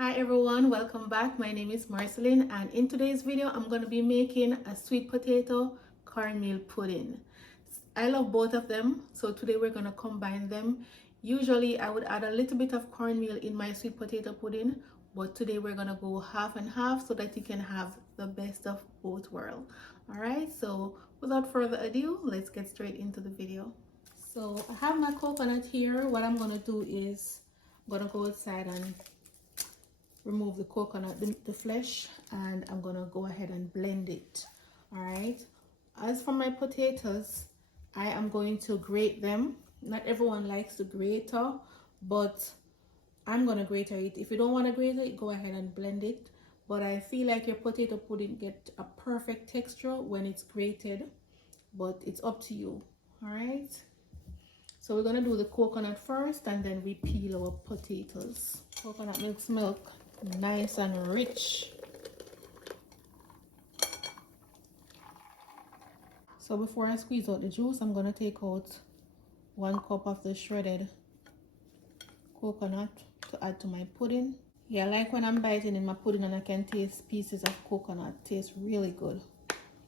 Hi everyone, welcome back. My name is Marceline, and in today's video I'm going to be making a sweet potato cornmeal pudding. I love both of them, so today we're going to combine them. Usually I would add a little bit of cornmeal in my sweet potato pudding, but today we're going to go half and half so that you can have the best of both worlds. Alright, so without further ado, let's get straight into the video. So I have my coconut here. What I'm going to do is I'm going to go outside and remove the coconut, the flesh, and I'm gonna go ahead and blend it. All right, as for my potatoes, I am going to grate them. Not everyone likes the grater, but I'm gonna grate it. If you don't want to grate it, go ahead and blend it, but I feel like your potato pudding get a perfect texture when it's grated, but it's up to you. All right, so we're gonna do the coconut first, and then we peel our potatoes. Coconut milk nice and rich. So before I squeeze out the juice, I'm going to take out 1 cup of the shredded coconut to add to my pudding. Yeah, I like when I'm biting in my pudding and I can taste pieces of coconut. It tastes really good.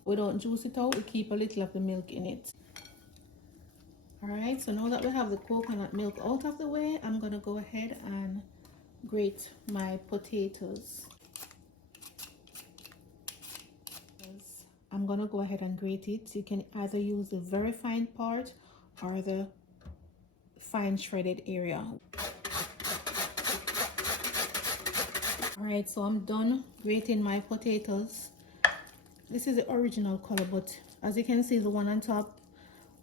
We don't juice it out, we keep a little of the milk in it. Alright, so now that we have the coconut milk out of the way, I'm going to go ahead and grate my potatoes. I'm gonna go ahead and grate it. You can either use the very fine part or the fine shredded area. Alright, so I'm done grating my potatoes. This is the original color, but as you can see, the one on top,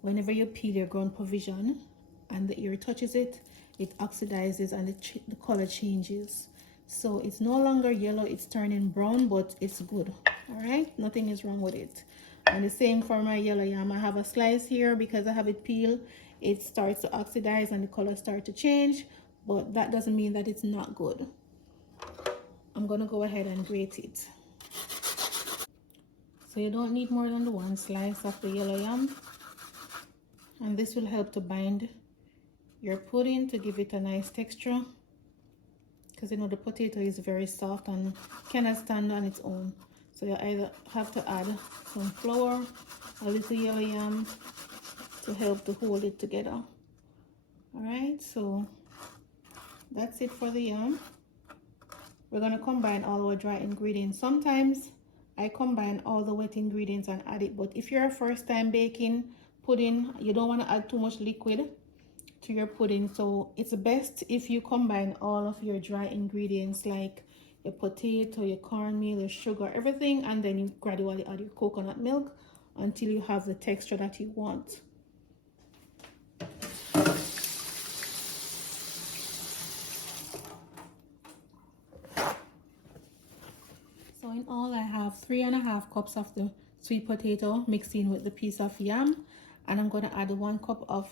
whenever you peel your ground provision and the air touches it, it oxidizes and the color changes. So it's no longer yellow, it's turning brown, but it's good. All right, nothing is wrong with it. And the same for my yellow yam. I have a slice here because I have it peeled. It starts to oxidize and the color starts to change, but that doesn't mean that it's not good. I'm gonna go ahead and grate it. So you don't need more than the 1 slice of the yellow yam, and this will help to bind your pudding to give it a nice texture, because you know the potato is very soft and cannot stand on its own. So you either have to add some flour, a little yellow yam to help to hold it together. All right, so that's it for the yam. We're going to combine all our dry ingredients. Sometimes I combine all the wet ingredients and add it, but if you're a first time baking pudding, you don't want to add too much liquid to your pudding, so it's best if you combine all of your dry ingredients like your potato, your cornmeal, your sugar, everything, and then you gradually add your coconut milk until you have the texture that you want. So in all, I have 3.5 cups of the sweet potato mixed in with the piece of yam, and I'm going to add 1 cup of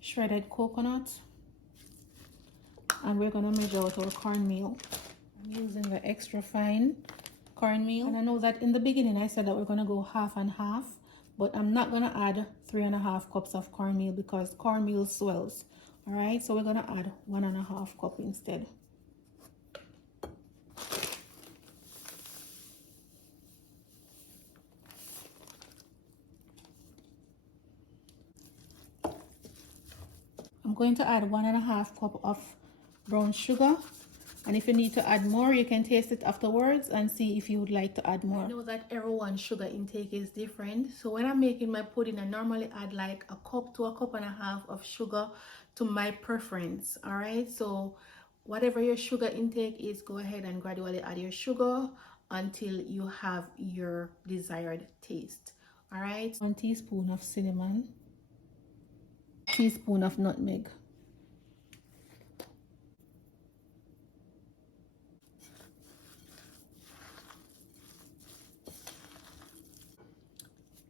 shredded coconut, and we're going to measure out our cornmeal. I'm using the extra fine cornmeal, and I know that in the beginning I said that we're going to go half and half, but I'm not going to add 3.5 cups of cornmeal because cornmeal swells. All right, so we're going to add 1.5 cup instead. I'm going to add 1.5 cup of brown sugar, and if you need to add more, you can taste it afterwards and see if you would like to add more. I know that everyone's sugar intake is different, so when I'm making my pudding, I normally add like 1 cup to 1.5 cups of sugar to my preference. All right, so whatever your sugar intake is, go ahead and gradually add your sugar until you have your desired taste. All right, 1 teaspoon of cinnamon, teaspoon of nutmeg,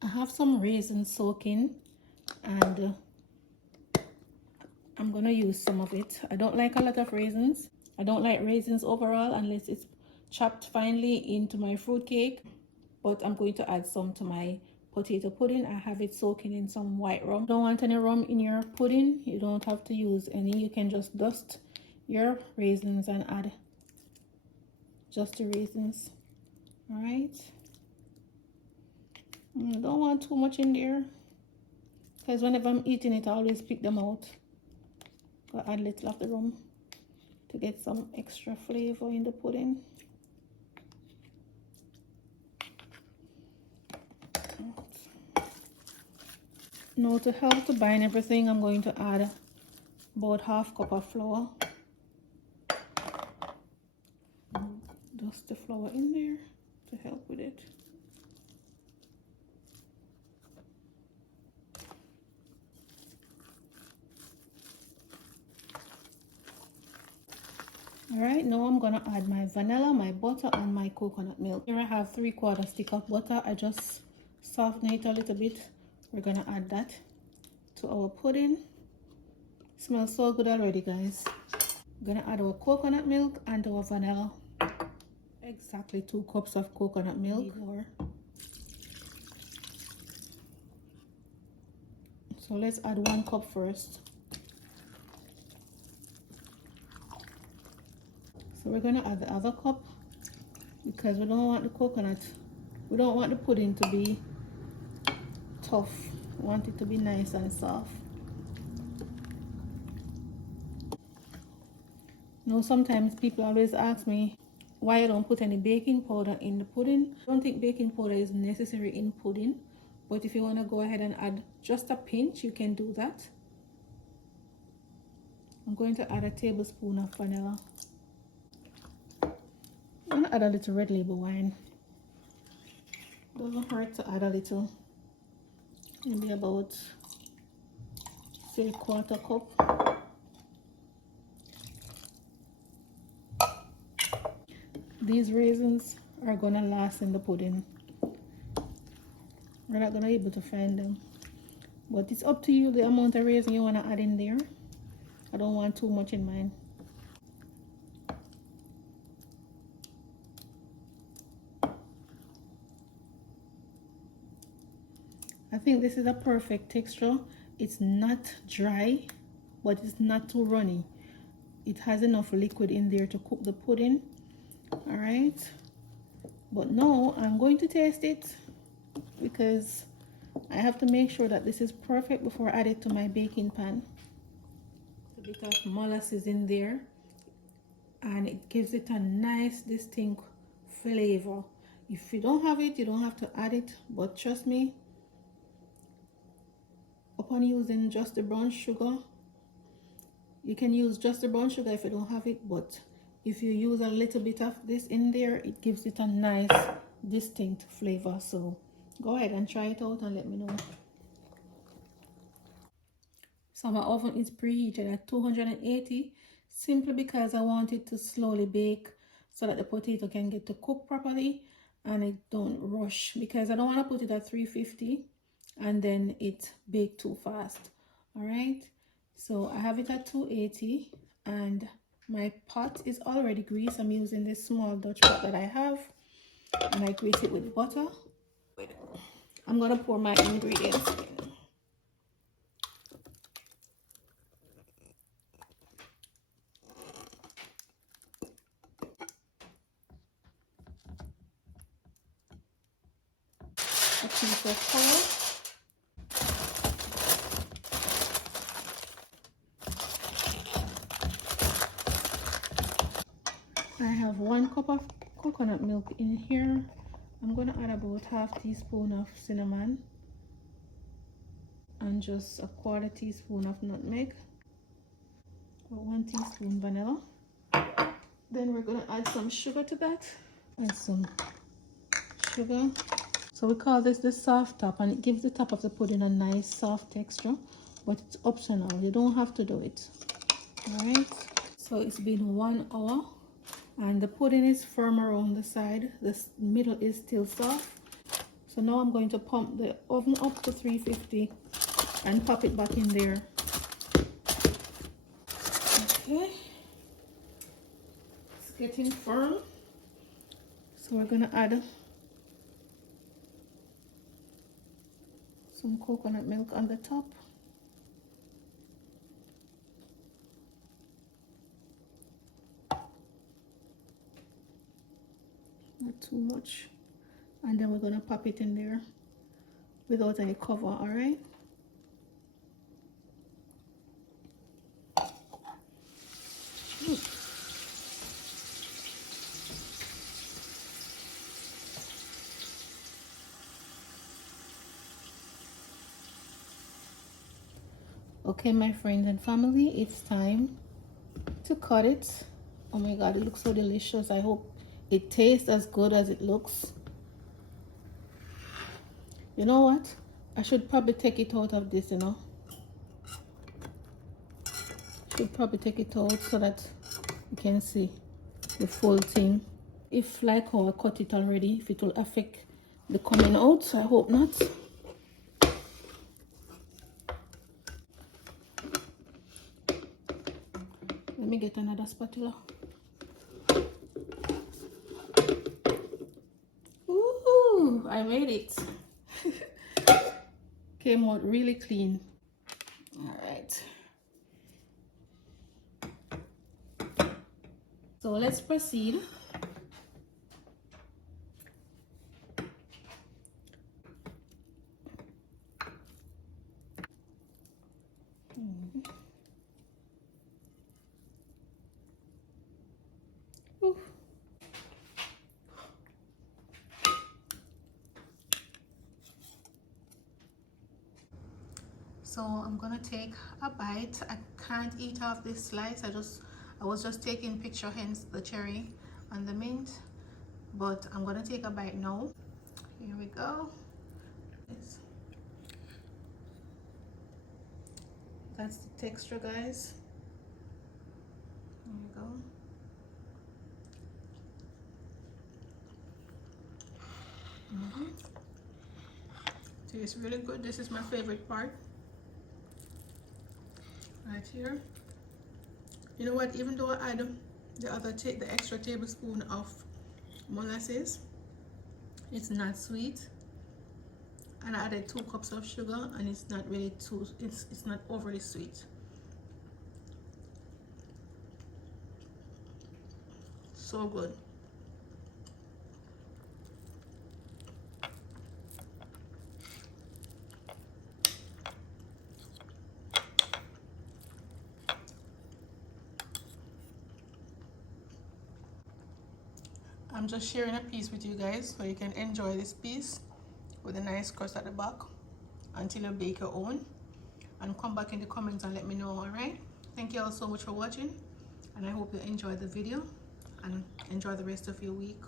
I have some raisins soaking, and I'm gonna use some of it. I don't like a lot of raisins. I don't like raisins overall unless it's chopped finely into my fruit cake, but I'm going to add some to my potato pudding. I have it soaking in some white rum. Don't want any rum in your pudding, you don't have to use any. You can just dust your raisins and add just the raisins. All right. I don't want too much in there because whenever I'm eating it, I always pick them out. Go add a little of the rum to get some extra flavor in the pudding. Now to help to bind everything, I'm going to add about half cup of flour. Dust the flour in there to help with it. All right, now I'm gonna add my vanilla, my butter, and my coconut milk. Here I have 3/4 stick of butter. I just soften it a little bit. We're gonna add that to our pudding. Smells so good already, guys. We're gonna add our coconut milk and our vanilla. Exactly 2 cups of coconut milk. So let's add 1 cup first. So we're gonna add the other cup because we don't want the coconut, we don't want the pudding to be tough. We want it to be nice and soft. Now sometimes people always ask me why I don't put any baking powder in the pudding. I don't think baking powder is necessary in pudding, but if you want to go ahead and add just a pinch, you can do that. I'm going to add a tablespoon of vanilla. I'm gonna add a little red label wine. Doesn't hurt to add a little. Maybe about, say, 1/4 cup. These raisins are gonna last in the pudding. We're not gonna be able to find them, but it's up to you the amount of raisin you wanna add in there. I don't want too much in mine. I think this is a perfect texture. It's not dry, but it's not too runny. It has enough liquid in there to cook the pudding. All right, but now I'm going to taste it because I have to make sure that this is perfect before I add it to my baking pan. A bit of molasses in there, and it gives it a nice distinct flavor. If you don't have it, you don't have to add it, but trust me, upon using just the brown sugar, you can use just the brown sugar if you don't have it, but if you use a little bit of this in there, it gives it a nice distinct flavor. So go ahead and try it out and let me know. So my oven is preheated at 280 simply because I want it to slowly bake so that the potato can get to cook properly and it don't rush, because I don't want to put it at 350 and then it bake too fast. All right, so I have it at 280 and my pot is already greased. I'm using this small Dutch pot that I have, and I grease it with butter. I'm gonna pour my ingredients in. A piece of color. I have 1 cup of coconut milk in here. I'm gonna add about ½ teaspoon of cinnamon and just a 1/4 teaspoon of nutmeg, about 1 teaspoon vanilla. Then we're gonna add some sugar to that. Add some sugar. So we call this the soft top, and it gives the top of the pudding a nice soft texture, but it's optional. You don't have to do it. All right. So it's been 1 hour. And the pudding is firm around the side. The middle is still soft. So now I'm going to pump the oven up to 350 and pop it back in there. Okay. It's getting firm. So we're gonna add some coconut milk on the top. not too much. And then we're gonna pop it in there without any cover, all right? Okay, my friends and family, it's time to cut it. Oh my god, it looks so delicious. I hope it tastes as good as it looks. You know what? I should probably take it out of this, you know. Should probably take it out so that you can see the full thing. If like how I cut it already, if it will affect the coming out, I hope not. Let me get another spatula. Ooh, I made it. Came out really clean. All right. So let's proceed. Ooh. So I'm gonna take a bite. I can't eat off this slice. I was just taking picture, hence the cherry and the mint. But I'm gonna take a bite now. Here we go. That's the texture, guys. There you go. Tastes really good. This is my favorite part. Right here. You know what? Even though I add the extra tablespoon of molasses, it's not sweet. And I added 2 cups of sugar, and it's not really it's not overly sweet. So good. I'm just sharing a piece with you guys so you can enjoy this piece with a nice crust at the back until you bake your own, and come back in the comments and let me know. All right, thank you all so much for watching, and I hope you enjoyed the video and enjoy the rest of your week.